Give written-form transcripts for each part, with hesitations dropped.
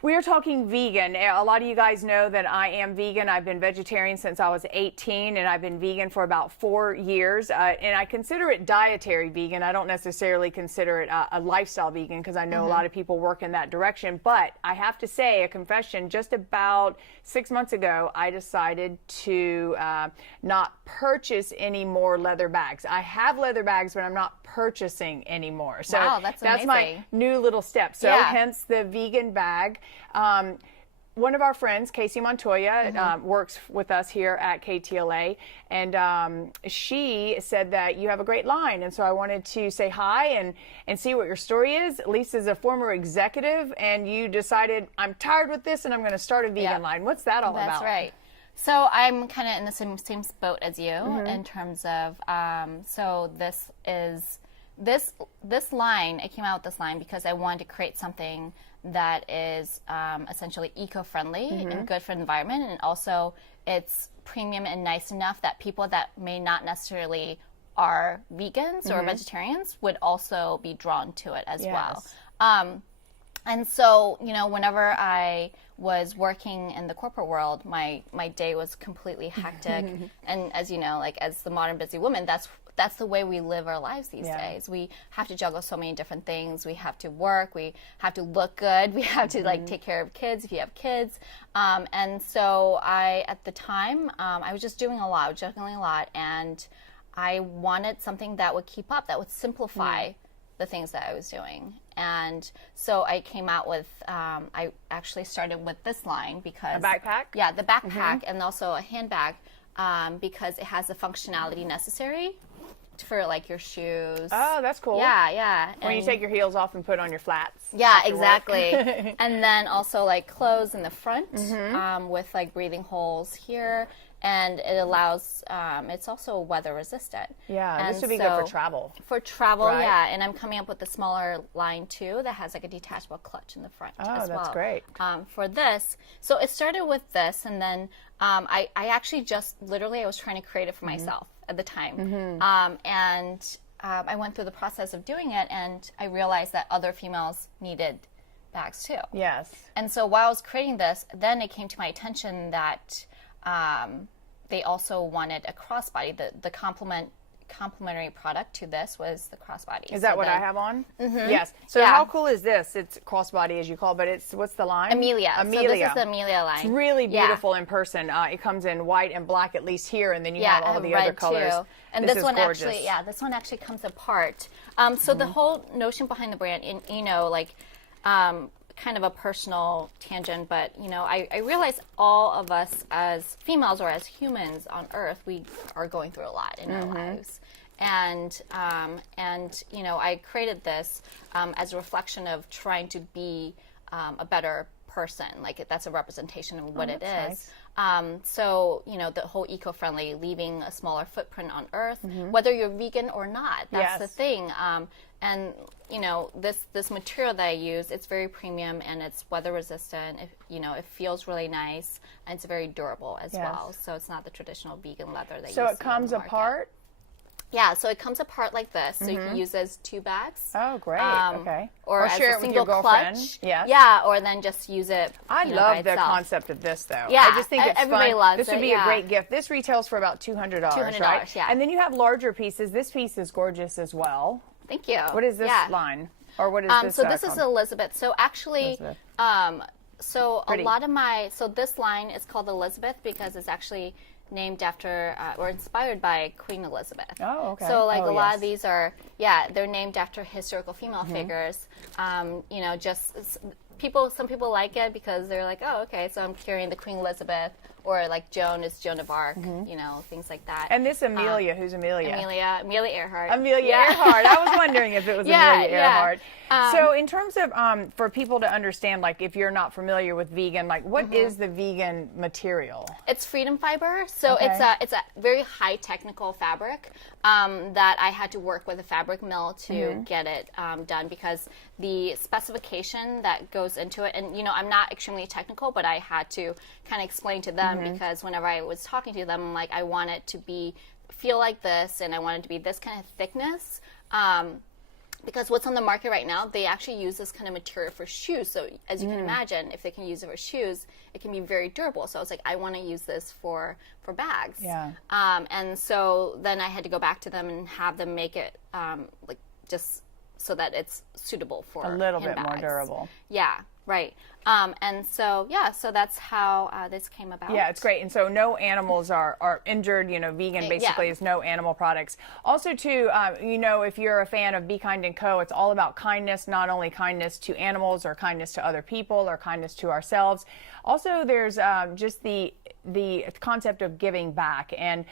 We're talking vegan. A lot of you guys know that I am vegan. I've been vegetarian since I was 18, and I've been vegan for about 4 years. And I consider it dietary vegan. I don't necessarily consider it a lifestyle vegan because I know a lot of people work in that direction. But I have to say, a confession, just about 6 months ago, I decided to not purchase any more leather bags. I have leather bags, but I'm not purchasing anymore. So wow, that's my new little step. So hence the vegan bag. One of our friends, Casey Montoya, works with us here at KTLA, and she said that you have a great line, and so I wanted to say hi and see what your story is. Lisa's a former executive, and you decided, I'm tired with this, and I'm going to start a vegan line. What's that all about? That's right. So I'm kind of in the same boat as you in terms of, so this line, I came out with this line because I wanted to create something that is essentially eco-friendly and good for the environment, and also it's premium and nice enough that people that may not necessarily are vegans or vegetarians would also be drawn to it as well. And so, you know, whenever I was working in the corporate world, my day was completely hectic. And as you know, like as the modern busy woman, that's the way we live our lives these days. We have to juggle so many different things. We have to work. We have to look good. We have to like take care of kids if you have kids. And so at the time, I was just doing a lot, juggling a lot, and I wanted something that would keep up, that would simplify the things that I was doing. And so I came out with, I actually started with this line because... A backpack? Yeah, the backpack and also a handbag because it has the functionality necessary for like your shoes. Oh, that's cool. Yeah. When you take your heels off and put on your flats. Yeah, exactly. And then also like clothes in the front with like breathing holes here. And it allows, it's also weather resistant. Yeah, and this would be good for travel. For travel, right? Yeah. And I'm coming up with a smaller line too that has like a detachable clutch in the front as well. Oh, that's great. For this. So it started with this, and then I actually just literally I was trying to create it for myself at the time. And I went through the process of doing it, and I realized that other females needed bags too. Yes. And so while I was creating this, then it came to my attention that they also wanted a crossbody. The complementary product to this was the crossbody. Is that what I have on? Yes. So how cool is this? It's crossbody as you call it, but it's, what's the line? Amelia. So this is the Amelia line. It's really beautiful in person. It comes in white and black, at least here, and then you have all of the other colors. Too. And this one gorgeous. This one actually comes apart. So the whole notion behind the brand, you know, like, kind of a personal tangent, but you know, I realize all of us as females or as humans on Earth, we are going through a lot in our lives, and you know, I created this as a reflection of trying to be a better person. Like that's a representation of what it is. Nice. So you know, the whole eco-friendly, leaving a smaller footprint on Earth, whether you're vegan or not. That's the thing. And you know, this material that I use, it's very premium and it's weather resistant. You know, it feels really nice and it's very durable as well. So it's not the traditional vegan leather that you see. So it comes apart? Yeah, so it comes apart like this. So you can use it as 2 bags. Oh, great. Okay. Or as share a it with single your girlfriend. clutch. Yes. Yeah, or then just use it. I love the concept of this, though. Yeah, I just think it's everybody fun. loves this would be a great gift. This retails for about $200, right? Yeah. And then you have larger pieces. This piece is gorgeous as well. Thank you. What is this line? Or what is this? So this is Elizabeth. So actually, so Pretty. a lot of so this line is called Elizabeth because it's actually named after or inspired by Queen Elizabeth. Oh, okay. So like a lot of these are, they're named after historical female figures. You know, just some people like it because they're like, oh, okay, so I'm carrying the Queen Elizabeth, or like Joan is Joan of Arc, you know, things like that. And this Amelia, who's Amelia? Amelia Earhart. Amelia Earhart. I was wondering if it was Amelia Earhart. So in terms of, for people to understand, like if you're not familiar with vegan, like what is the vegan material? It's freedom fiber. So it's a very high technical fabric that I had to work with a fabric mill to get it done, because the specification that goes into it, and you know, I'm not extremely technical, but I had to kind of explain to them because whenever I was talking to them, I'm like, I want it to feel like this, and I want it to be this kind of thickness. because what's on the market right now, they actually use this kind of material for shoes. So as you can imagine, if they can use it for shoes, it can be very durable. So I was like, I want to use this for bags. Yeah. And so then I had to go back to them and have them make it like just so that it's suitable for a little bit handbags. more durable. Yeah, right. And so, yeah, so that's how this came about. Yeah, it's great. And so no animals are injured. You know, vegan basically is no animal products. Also, too, you know, if you're a fan of Be Kind & Co., it's all about kindness, not only kindness to animals or kindness to other people or kindness to ourselves. Also, there's just the concept of giving back. And,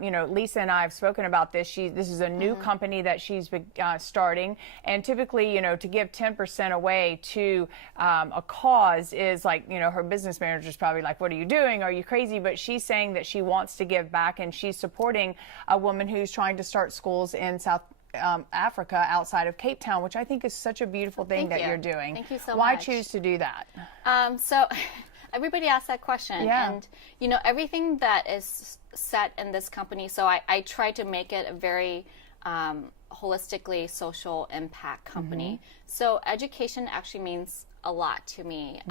you know, Lisa and I have spoken about this. This is a new company that she's starting. And typically, you know, to give 10% away to a cause is like, you know, her business manager's probably like, what are you doing? Are you crazy? But she's saying that she wants to give back, and she's supporting a woman who's trying to start schools in South Africa outside of Cape Town, which I think is such a beautiful thing that you're doing. Thank you so much. Why choose to do that? So everybody asks that question. Yeah. And, you know, everything that is set in this company, so I try to make it a very holistically social impact company. So education actually means a lot to me.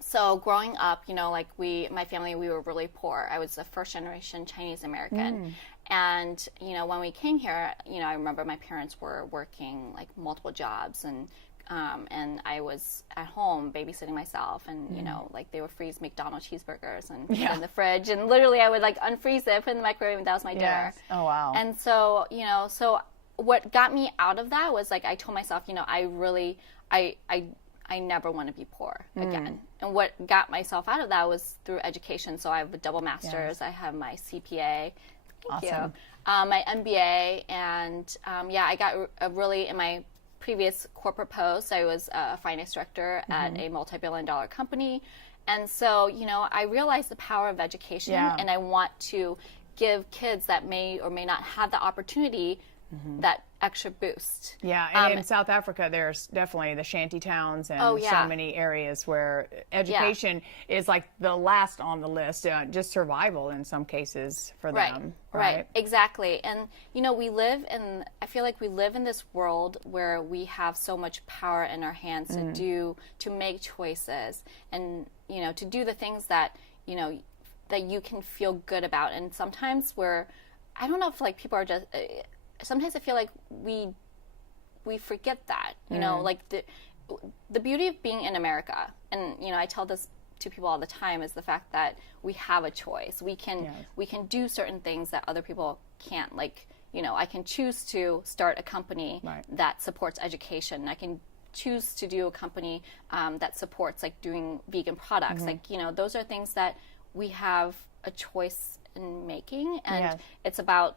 So growing up, you know, like my family, we were really poor. I was a first generation Chinese American. And, you know, when we came here, you know, I remember my parents were working like multiple jobs, and I was at home babysitting myself, and, you know, like they would freeze McDonald's cheeseburgers and put it in the fridge, and literally I would like unfreeze it, put it in the microwave, and that was my dinner. Oh, wow. And so, you know, so what got me out of that was like, I told myself, you know, I never want to be poor again. And what got myself out of that was through education. So I have a double master's. I have my CPA. Thank you. My MBA. And I got really, in my previous corporate post, I was a finance director at a multi-billion-dollar company. And so, you know, I realized the power of education, and I want to give kids that may or may not have the opportunity that extra boost. Yeah, and in South Africa, there's definitely the shanty towns and so many areas where education is like the last on the list, just survival in some cases for them. Right, exactly. And, you know, I feel like we live in this world where we have so much power in our hands to make choices and, you know, to do the things that, you know, that you can feel good about. And sometimes I don't know if like people are just, sometimes I feel like we forget that, you know, like the beauty of being in America, and, you know, I tell this to people all the time, is the fact that we have a choice. We can do certain things that other people can't. Like, you know, I can choose to start a company that supports education. I can choose to do a company that supports like doing vegan products. Like, you know, those are things that we have a choice in making, and it's about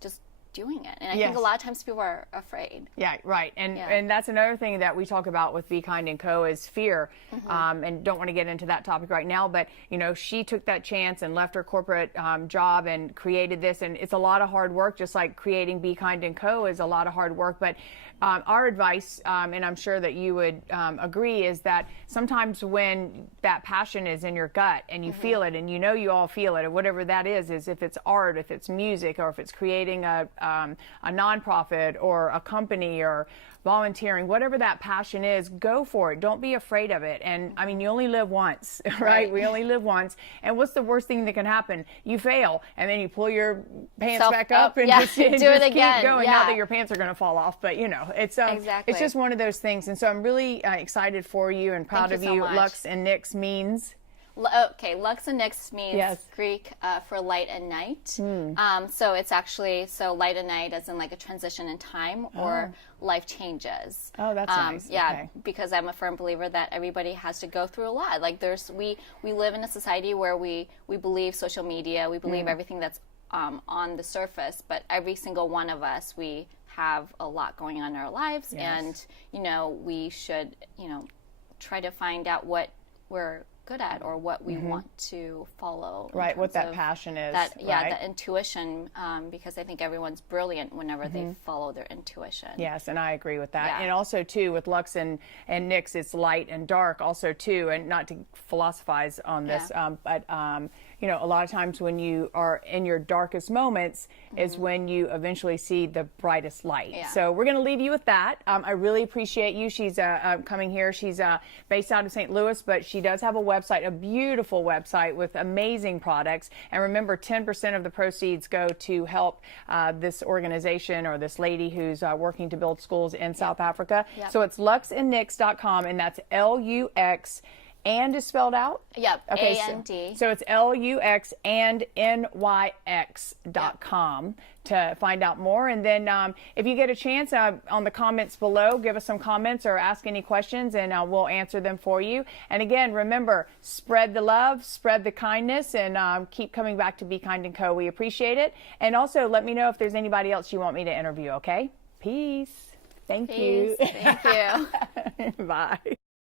just doing it. And I think a lot of times people are afraid. Yeah, right. And that's another thing that we talk about with Be Kind & Co. is fear. And don't want to get into that topic right now, but, you know, she took that chance and left her corporate job and created this. And it's a lot of hard work, just like creating Be Kind & Co. is a lot of hard work. But our advice, and I'm sure that you would agree, is that sometimes when that passion is in your gut and you feel it, and you know you all feel it, or whatever that is if it's art, if it's music, or if it's creating a nonprofit or a company or volunteering, whatever that passion is, go for it. Don't be afraid of it. And I mean, you only live once, right? We only live once. And what's the worst thing that can happen? You fail, and then you pull your pants back up and just do it again. Keep going. Not that your pants are going to fall off, but you know, it's exactly. It's just one of those things. And so I'm really excited for you and proud of you. Lux and Nyx means. Okay, Lux and Nyx means Greek for light and night. So it's actually, light and night as in like a transition in time or life changes. Oh, that's nice. Yeah, okay. Because I'm a firm believer that everybody has to go through a lot. Like we live in a society where we believe social media, we believe everything that's on the surface, but every single one of us, we have a lot going on in our lives, and, you know, we should, you know, try to find out what we're good at or what we want to follow. Right, what that passion is. That intuition, because I think everyone's brilliant whenever they follow their intuition. Yes, and I agree with that. And also, too, with Lux and Nyx, it's light and dark also, too, and not to philosophize on this, but, you know, a lot of times when you are in your darkest moments is when you eventually see the brightest light. Yeah. So we're going to leave you with that. I really appreciate you. She's coming here. She's based out of St. Louis, but she does have a website, a beautiful website with amazing products. And remember, 10% of the proceeds go to help this organization or this lady who's working to build schools in South Africa. Yep. So it's luxandnyx.com, and that's Lux, and is spelled out? Yep, Okay, A-N-D. So it's Lux and Nyx.com to find out more. And then if you get a chance, on the comments below, give us some comments or ask any questions, and we'll answer them for you. And again, remember, spread the love, spread the kindness, and keep coming back to Be Kind & Co. We appreciate it. And also let me know if there's anybody else you want me to interview, okay? Peace. Thank you. Thank you. Bye.